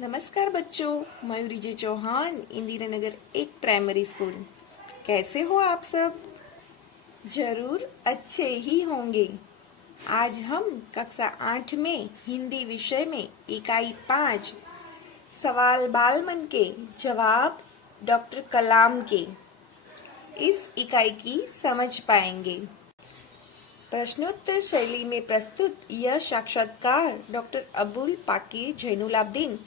नमस्कार बच्चों, मयूरी जी चौहान, इंदिरा नगर एक प्राइमरी स्कूल। कैसे हो आप सब? जरूर अच्छे ही होंगे। आज हम कक्षा 8 में हिंदी विषय में इकाई 5 सवाल बाल मन के जवाब डॉक्टर कलाम के इस इकाई की समझ पाएंगे। प्रश्नोत्तर शैली में प्रस्तुत यह साक्षात्कार डॉक्टर अबुल पाकीर जैनुलाब्दीन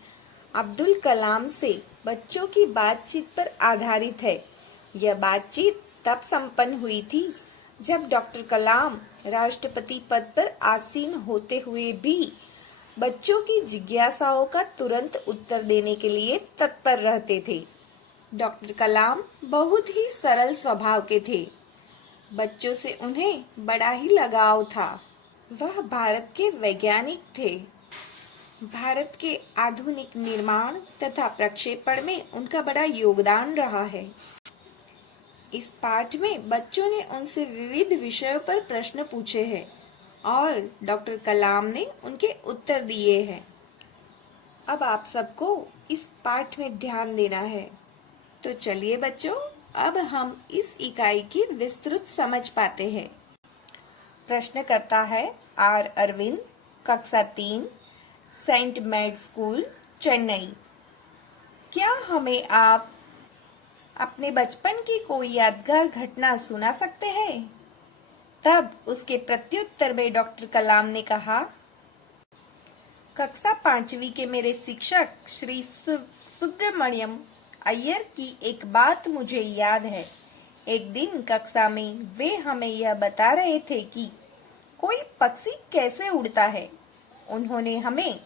अब्दुल कलाम से बच्चों की बातचीत पर आधारित है। यह बातचीत तब संपन्न हुई थी जब डॉक्टर कलाम राष्ट्रपति पद पर आसीन होते हुए भी बच्चों की जिज्ञासाओं का तुरंत उत्तर देने के लिए तत्पर रहते थे। डॉक्टर कलाम बहुत ही सरल स्वभाव के थे। बच्चों से उन्हें बड़ा ही लगाव था। वह भारत के वैज्ञानिक थे। भारत के आधुनिक निर्माण तथा प्रक्षेपण में उनका बड़ा योगदान रहा है। इस पाठ में बच्चों ने उनसे विविध विषयों पर प्रश्न पूछे हैं और डॉक्टर कलाम ने उनके उत्तर दिए हैं। अब आप सबको इस पाठ में ध्यान देना है। तो चलिए बच्चों, अब हम इस इकाई की विस्तृत समझ पाते हैं। प्रश्न करता है आर अरविंद, कक्षा 3, सेंट मैड स्कूल, चेन्नई। क्या हमें आप अपने बचपन की कोई यादगार घटना सुना सकते हैं? तब उसके प्रत्युत्तर में डॉक्टर कलाम ने कहा, कक्षा 5वीं के मेरे शिक्षक श्री सुब्रमण्यम अय्यर की एक बात मुझे याद है। एक दिन कक्षा में वे हमें यह बता रहे थे कि कोई पक्षी कैसे उड़ता है। उन्होंने हमें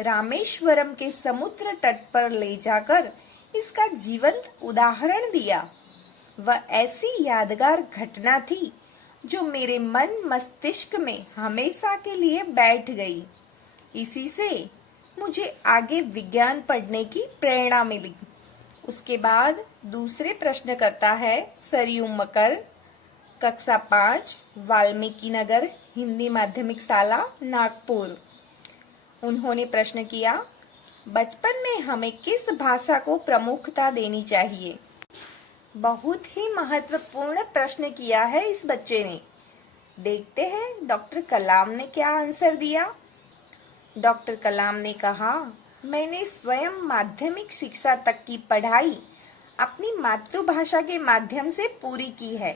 रामेश्वरम के समुद्र तट पर ले जाकर इसका जीवंत उदाहरण दिया। वह ऐसी यादगार घटना थी जो मेरे मन मस्तिष्क में हमेशा के लिए बैठ गई। इसी से मुझे आगे विज्ञान पढ़ने की प्रेरणा मिली। उसके बाद दूसरे प्रश्न करता है सरयू मकर, कक्षा 5, वाल्मीकि नगर हिंदी माध्यमिक शाला, नागपुर। उन्होंने प्रश्न किया, बचपन में हमें किस भाषा को प्रमुखता देनी चाहिए? बहुत ही महत्वपूर्ण प्रश्न किया है इस बच्चे ने। देखते हैं डॉक्टर कलाम ने क्या आंसर दिया। डॉक्टर कलाम ने कहा, मैंने स्वयं माध्यमिक शिक्षा तक की पढ़ाई अपनी मातृभाषा के माध्यम से पूरी की है।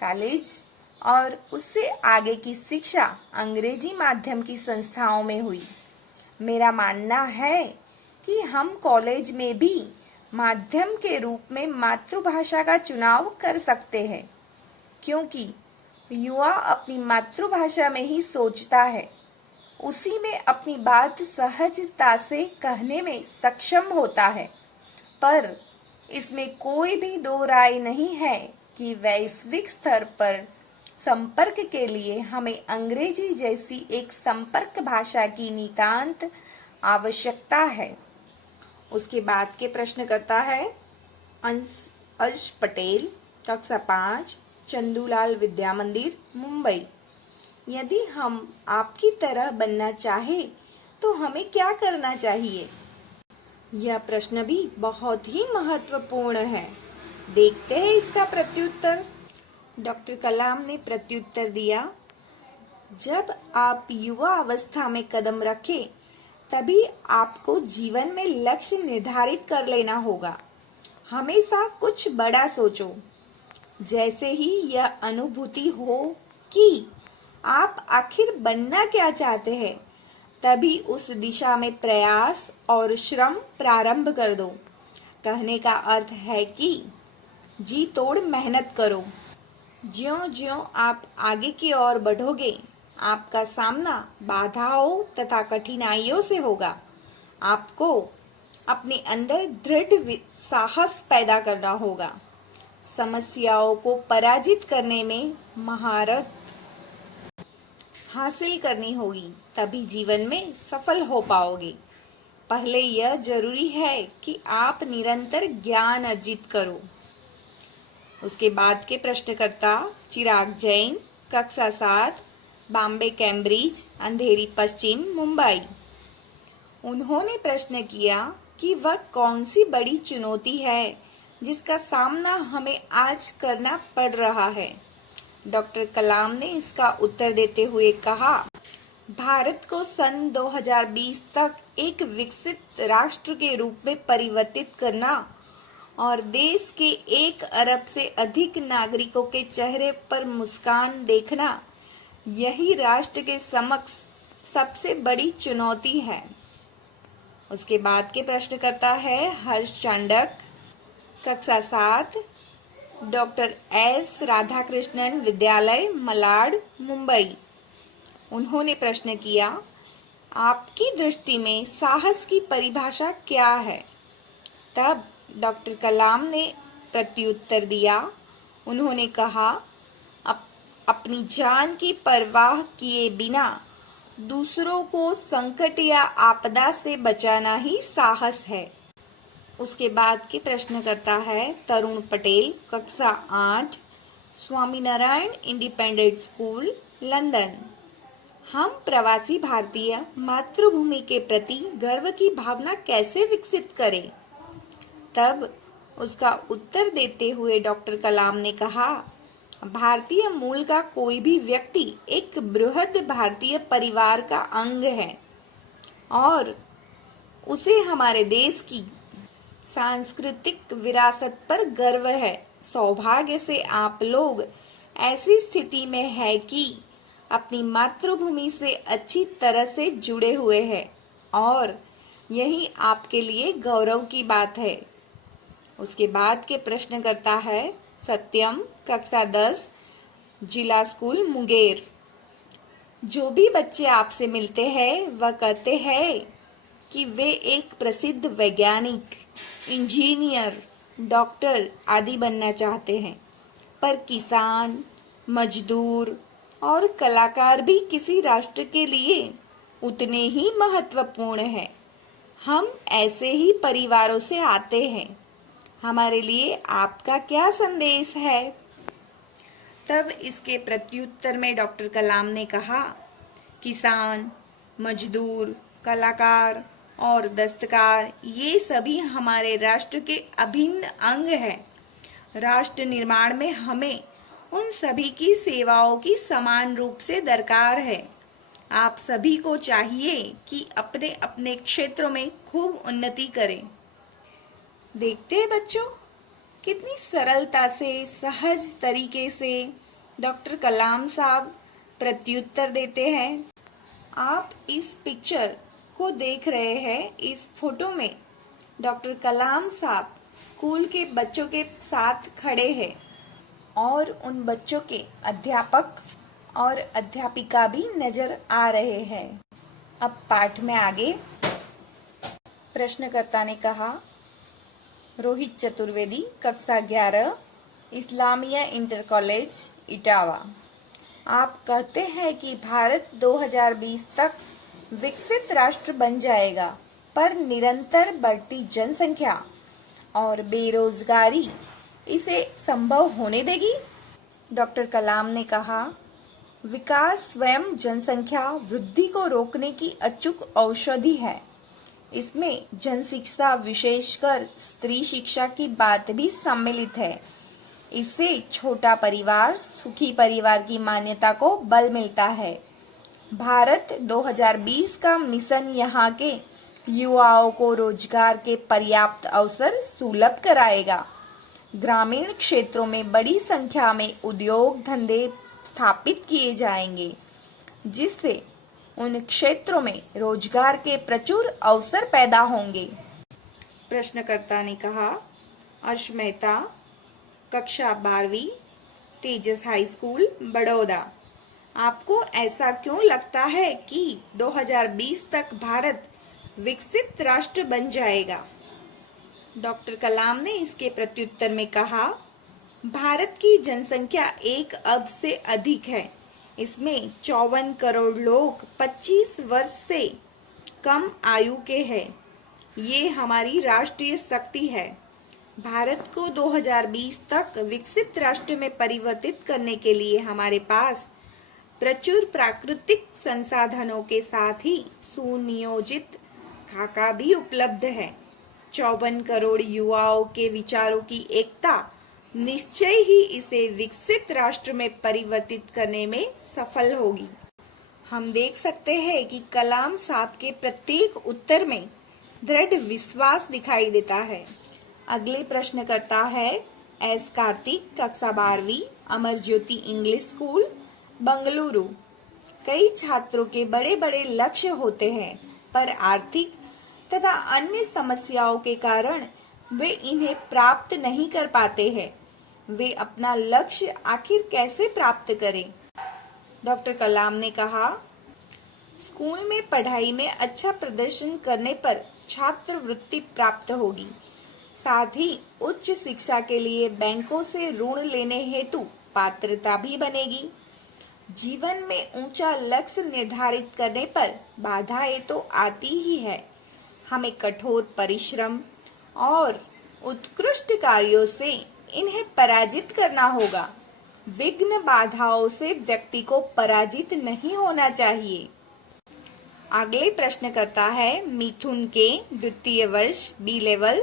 कॉलेज और उससे आगे की शिक्षा अंग्रेजी माध्यम की संस्थाओं में हुई। मेरा मानना है कि हम कॉलेज में भी माध्यम के रूप में मातृभाषा का चुनाव कर सकते हैं, क्योंकि युवा अपनी मातृभाषा में ही सोचता है, उसी में अपनी बात सहजता से कहने में सक्षम होता है। पर इसमें कोई भी दो राय नहीं है कि वैश्विक स्तर पर संपर्क के लिए हमें अंग्रेजी जैसी एक संपर्क भाषा की नितांत आवश्यकता है। उसके बाद के प्रश्न करता है अंश पटेल, कक्षा 5, चंदूलाल विद्या मंदिर, मुंबई। यदि हम आपकी तरह बनना चाहे तो हमें क्या करना चाहिए? यह प्रश्न भी बहुत ही महत्वपूर्ण है। देखते हैं इसका प्रत्युत्तर। डॉक्टर कलाम ने प्रत्युत्तर दिया, जब आप युवा अवस्था में कदम रखें तभी आपको जीवन में लक्ष्य निर्धारित कर लेना होगा। हमेशा कुछ बड़ा सोचो। जैसे ही यह अनुभूति हो कि आप आखिर बनना क्या चाहते हैं, तभी उस दिशा में प्रयास और श्रम प्रारंभ कर दो। कहने का अर्थ है कि जी तोड़ मेहनत करो। ज्यों-ज्यों आप आगे की ओर बढ़ोगे, आपका सामना बाधाओं तथा कठिनाइयों से होगा। आपको अपने अंदर दृढ़ साहस पैदा करना होगा। समस्याओं को पराजित करने में महारत हासिल करनी होगी, तभी जीवन में सफल हो पाओगे। पहले यह जरूरी है कि आप निरंतर ज्ञान अर्जित करो। उसके बाद के प्रश्नकर्ता चिराग जैन, कक्षा 7, बॉम्बे कैम्ब्रिज, अंधेरी पश्चिम, मुंबई। उन्होंने प्रश्न किया कि वह कौन सी बड़ी चुनौती है जिसका सामना हमें आज करना पड़ रहा है। डॉक्टर कलाम ने इसका उत्तर देते हुए कहा, भारत को सन 2020 तक एक विकसित राष्ट्र के रूप में परिवर्तित करना और देश के 1 अरब से अधिक नागरिकों के चेहरे पर मुस्कान देखना, यही राष्ट्र के समक्ष सबसे बड़ी चुनौती है। उसके बाद के प्रश्नकर्ता है हर्ष चांडक, कक्षा 7, डॉक्टर एस राधाकृष्णन विद्यालय, मलाड, मुंबई। उन्होंने प्रश्न किया, आपकी दृष्टि में साहस की परिभाषा क्या है? तब डॉक्टर कलाम ने प्रत्युत्तर दिया। उन्होंने कहा, अपनी जान की परवाह किए बिना दूसरों को संकट या आपदा से बचाना ही साहस है। उसके बाद के प्रश्नकर्ता है तरुण पटेल, कक्षा 8, स्वामीनारायण इंडिपेंडेंट स्कूल, लंदन। हम प्रवासी भारतीय मातृभूमि के प्रति गर्व की भावना कैसे विकसित करें? तब उसका उत्तर देते हुए डॉक्टर कलाम ने कहा, भारतीय मूल का कोई भी व्यक्ति एक बृहद भारतीय परिवार का अंग है और उसे हमारे देश की सांस्कृतिक विरासत पर गर्व है। सौभाग्य से आप लोग ऐसी स्थिति में है कि अपनी मातृभूमि से अच्छी तरह से जुड़े हुए हैं और यही आपके लिए गौरव की बात है। उसके बाद के प्रश्नकर्ता है सत्यम, कक्षा 10, जिला स्कूल, मुंगेर। जो भी बच्चे आपसे मिलते हैं वह कहते हैं कि वे एक प्रसिद्ध वैज्ञानिक, इंजीनियर, डॉक्टर आदि बनना चाहते हैं, पर किसान, मजदूर और कलाकार भी किसी राष्ट्र के लिए उतने ही महत्वपूर्ण हैं। हम ऐसे ही परिवारों से आते हैं। हमारे लिए आपका क्या संदेश है? तब इसके प्रत्युत्तर में डॉक्टर कलाम ने कहा, किसान, मजदूर, कलाकार और दस्तकार ये सभी हमारे राष्ट्र के अभिन्न अंग हैं। राष्ट्र निर्माण में हमें उन सभी की सेवाओं की समान रूप से दरकार है। आप सभी को चाहिए कि अपने अपने क्षेत्रों में खूब उन्नति करें। देखते हैं बच्चों, कितनी सरलता से, सहज तरीके से डॉक्टर कलाम साहब प्रत्युत्तर देते हैं। आप इस पिक्चर को देख रहे हैं। इस फोटो में डॉक्टर कलाम साहब स्कूल के बच्चों के साथ खड़े हैं और उन बच्चों के अध्यापक और अध्यापिका भी नजर आ रहे हैं। अब पाठ में आगे प्रश्नकर्ता ने कहा, रोहित चतुर्वेदी, कक्षा 11, इस्लामिया इंटर कॉलेज, इटावा। आप कहते हैं कि भारत 2020 तक विकसित राष्ट्र बन जाएगा, पर निरंतर बढ़ती जनसंख्या और बेरोजगारी इसे संभव होने देगी? डॉक्टर कलाम ने कहा, विकास स्वयं जनसंख्या वृद्धि को रोकने की अचूक औषधि है। इसमें जनशिक्षा, विशेषकर स्त्री शिक्षा की बात भी सम्मिलित है। इससे छोटा परिवार, सुखी परिवार की मान्यता को बल मिलता है। भारत 2020 का मिशन यहाँ के युवाओं को रोजगार के पर्याप्त अवसर सुलभ कराएगा। ग्रामीण क्षेत्रों में बड़ी संख्या में उद्योग धंधे स्थापित किए जाएंगे, जिससे उन क्षेत्रों में रोजगार के प्रचुर अवसर पैदा होंगे। प्रश्नकर्ता ने कहा, अर्श मेहता, कक्षा 12वीं, तेजस हाई स्कूल, बड़ौदा। आपको ऐसा क्यों लगता है कि 2020 तक भारत विकसित राष्ट्र बन जाएगा? डॉक्टर कलाम ने इसके प्रत्युत्तर में कहा, भारत की जनसंख्या 1 अरब से अधिक है। इसमें 54 करोड़ लोग 25 वर्ष से कम आयु के हैं। ये हमारी राष्ट्रीय शक्ति है। भारत को 2020 तक विकसित राष्ट्र में परिवर्तित करने के लिए हमारे पास प्रचुर प्राकृतिक संसाधनों के साथ ही सुनियोजित खाका भी उपलब्ध है। 54 करोड़ युवाओं के विचारों की एकता निश्चय ही इसे विकसित राष्ट्र में परिवर्तित करने में सफल होगी। हम देख सकते हैं कि कलाम साहब के प्रत्येक उत्तर में दृढ़ विश्वास दिखाई देता है। अगले प्रश्न करता है एस कार्तिक, कक्षा 12वीं, अमर ज्योति इंग्लिश स्कूल, बंगलुरु। कई छात्रों के बड़े बड़े लक्ष्य होते हैं, पर आर्थिक तथा अन्य समस्याओं के कारण वे इन्हें प्राप्त नहीं कर पाते हैं। वे अपना लक्ष्य आखिर कैसे प्राप्त करें? डॉक्टर कलाम ने कहा, स्कूल में पढ़ाई में अच्छा प्रदर्शन करने पर छात्रवृत्ति प्राप्त होगी। साथ ही उच्च शिक्षा के लिए बैंकों से ऋण लेने हेतु पात्रता भी बनेगी। जीवन में ऊंचा लक्ष्य निर्धारित करने पर बाधाएं तो आती ही है। हमें कठोर परिश्रम और उत्कृष्ट कार्यों से इन्हें पराजित करना होगा। विघ्न बाधाओं से व्यक्ति को पराजित नहीं होना चाहिए। अगले प्रश्न करता है मिथुन के, द्वितीय वर्ष, बी लेवल,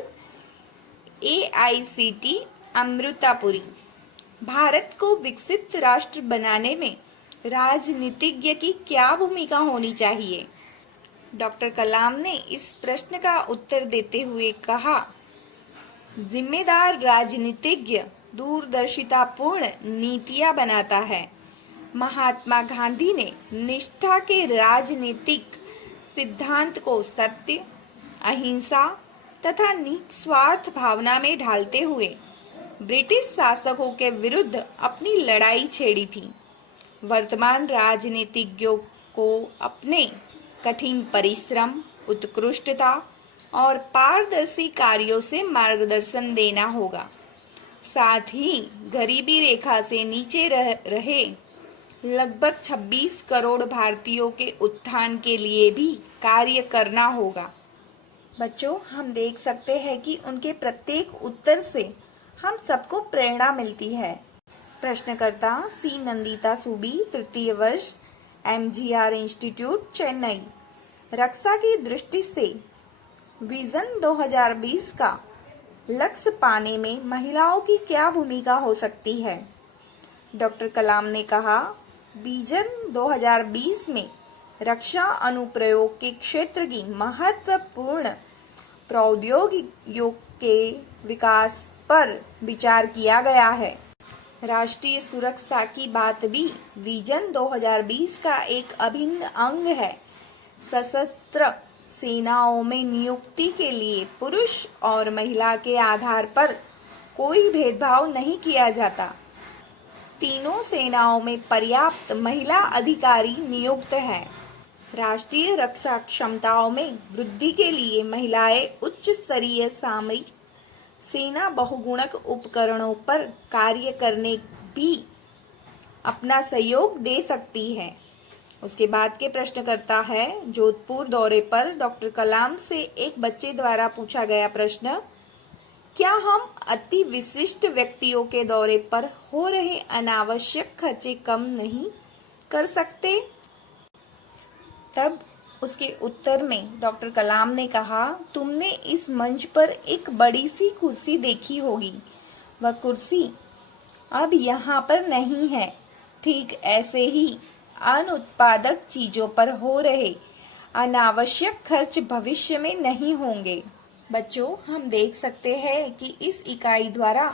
AICT अमृतापुरी। भारत को विकसित राष्ट्र बनाने में राजनीतिज्ञ की क्या भूमिका होनी चाहिए? डॉक्टर कलाम ने इस प्रश्न का उत्तर देते हुए कहा, जिम्मेदार राजनीतिज्ञ दूरदर्शितापूर्ण नीतियां बनाता है। महात्मा गांधी ने निष्ठा के राजनीतिक सिद्धांत को सत्य, अहिंसा तथा निस्वार्थ भावना में ढालते हुए ब्रिटिश शासकों के विरुद्ध अपनी लड़ाई छेड़ी थी। वर्तमान राजनीतिज्ञों को अपने कठिन परिश्रम, उत्कृष्टता और पारदर्शी कार्यों से मार्गदर्शन देना होगा। साथ ही गरीबी रेखा से नीचे रहे लगभग 26 करोड़ भारतीयों के उत्थान के लिए भी कार्य करना होगा। बच्चों, हम देख सकते हैं कि उनके प्रत्येक उत्तर से हम सबको प्रेरणा मिलती है। प्रश्नकर्ता सी नंदिता सुबी, तृतीय वर्ष, MGR इंस्टीट्यूट, चेन्नई। रक्षा की दृष्टि से विजन 2020 का लक्ष्य पाने में महिलाओं की क्या भूमिका हो सकती है? डॉक्टर कलाम ने कहा, विजन 2020 में रक्षा अनुप्रयोग के क्षेत्र की महत्वपूर्ण प्रौद्योगिकियों के विकास पर विचार किया गया है। राष्ट्रीय सुरक्षा की बात भी विजन 2020 का एक अभिन्न अंग है। सशस्त्र सेनाओं में नियुक्ति के लिए पुरुष और महिला के आधार पर कोई भेदभाव नहीं किया जाता। तीनों सेनाओं में पर्याप्त महिला अधिकारी नियुक्त हैं। राष्ट्रीय रक्षा क्षमताओं में वृद्धि के लिए महिलाएं उच्च स्तरीय सामरिक सेना बहुगुणक उपकरणों पर कार्य करने भी अपना सहयोग दे सकती है। उसके बाद के प्रश्न करता है जोधपुर दौरे पर डॉक्टर कलाम से एक बच्चे द्वारा पूछा गया प्रश्न, क्या हम अति विशिष्ट व्यक्तियों के दौरे पर हो रहे अनावश्यक खर्चे कम नहीं कर सकते? तब उसके उत्तर में डॉक्टर कलाम ने कहा, तुमने इस मंच पर एक बड़ी सी कुर्सी देखी होगी। वह कुर्सी अब यहाँ पर नहीं है। ठीक ऐसे ही अनुत्पादक चीजों पर हो रहे अनावश्यक खर्च भविष्य में नहीं होंगे। बच्चों, हम देख सकते हैं कि इस इकाई द्वारा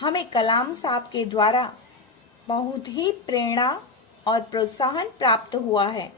हमें कलाम साहब के द्वारा बहुत ही प्रेरणा और प्रोत्साहन प्राप्त हुआ है।